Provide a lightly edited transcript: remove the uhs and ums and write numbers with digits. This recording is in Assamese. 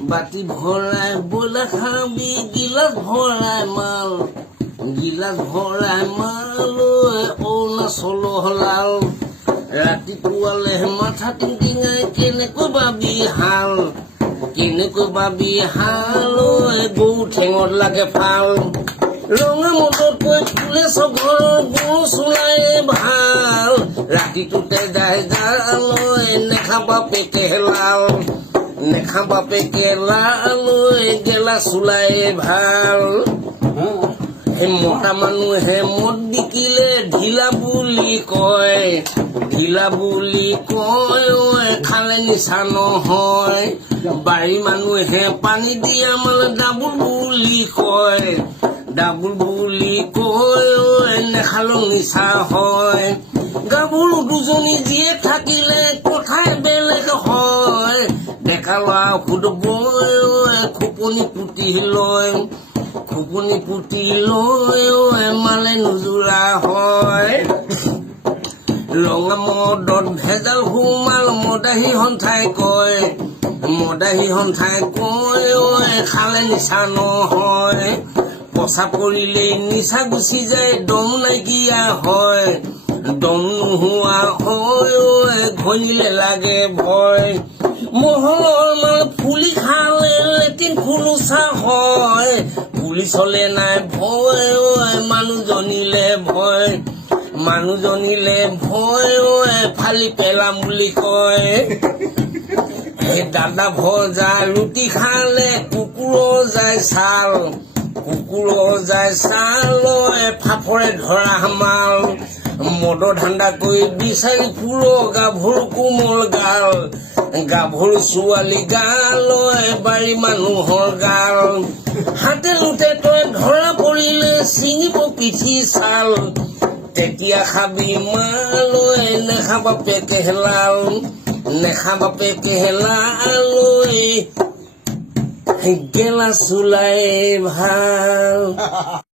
বাটি ভৰাই বইলা খাবি গিলাচ ভৰাই মাল অৰুণাচল হলাল ৰাতিপুৱালে মাথা টিংটিঙাই কেনেকৈ বাবি হাল গৰু ঠেঙত লাগে ফাল ৰঙা মদতকৈ ফুলে চঘৰ গৰু চলাই ভাল ৰাতিটোতে দাই জালৈ নেখাবা পেকে লাল গেলা চুলাই ভাল মতা মানুহে মদ বিকিলে ঢিলা বুলি কয় খালে নিচা নহয় বাৰী মানুহে পানী দিয়া মানে ডাবুল বুলি কয় নেখালো নিচা হয় গাভৰু দুজনী জীয়ে থাকিলে কথাই বেলেগ হয় ডেকা ল'ৰা সুধব খোপনি পুতি লৈ মালে নোজোৰা হয় ৰঙা মদত ভেজাল সোমাল মদাহী সন্থাই কয় খালে নিচা নহয় পচা পৰিলেই নিচা গুচি যায় দম নাইকিয়া হয় দম নোহোৱা হয় ঘঁহিলে লাগে ভয় মহলৰ মাল ফুলি খালে লেটিন খোলোচা হয় পুলিচলে নাই ভয় মানুহজনীলে ভয় ফালি পেলাম বুলি কয় দাদা ভজা ৰুটি খালে কুকুৰৰ যায় ছাল ফাফৰে ধৰা মাল মদৰ ধান্দা কৰি বিচাৰি ফুৰ গাভৰু কোমল গাভৰু ছোৱালী গাল বাৰী মানুহৰ গাল হাতে লুটে তই ধৰা পৰিলে ছিঙিব পিঠি ছাল তেতিয়া খাবি মাল নেখাবা পেকে লাল গেলা চুলাই ভাল